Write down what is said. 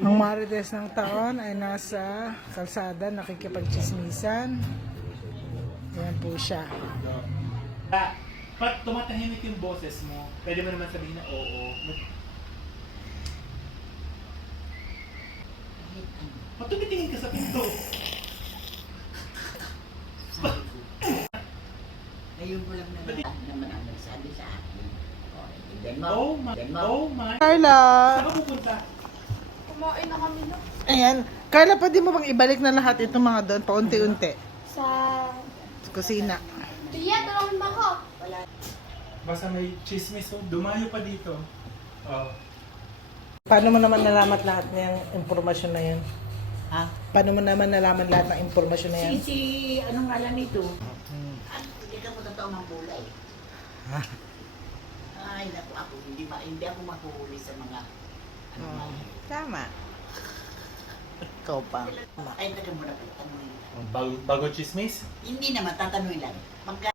Ang marites ng taon ay nasa kalsada, nakikipagchismisan. Yan po siya. Pag tumatahimik yung boses mo, pwede mo naman sabihin na oo. Pag tumitingin ka sa pinto. Ngayon ko lang naman ang nagsabi sa akin. Oh my. Carla! Saan ka pupunta? Kumain na kami na. Ayan. Carla, pwede mo bang ibalik na lahat itong mga doon, paunti-unti? Sa... Sa kusina. Tiya, tulungan mo ako. Basta may chismis, oh. Dumayo pa dito. Oh. Paano mo naman nalaman lahat ng impormasyon na yan? Ha? Paano mo naman nalaman lahat ng impormasyon na yan? Anong ngalan nito? Hindi ka mo totoo ng kulay. Ay, naku, ako, hindi ako makuhuli sa mga... Tama. Ikaw pa. Ay, naga mo na tanongin lang. Bago chismis? Hindi naman, tatanungin lang. Pagka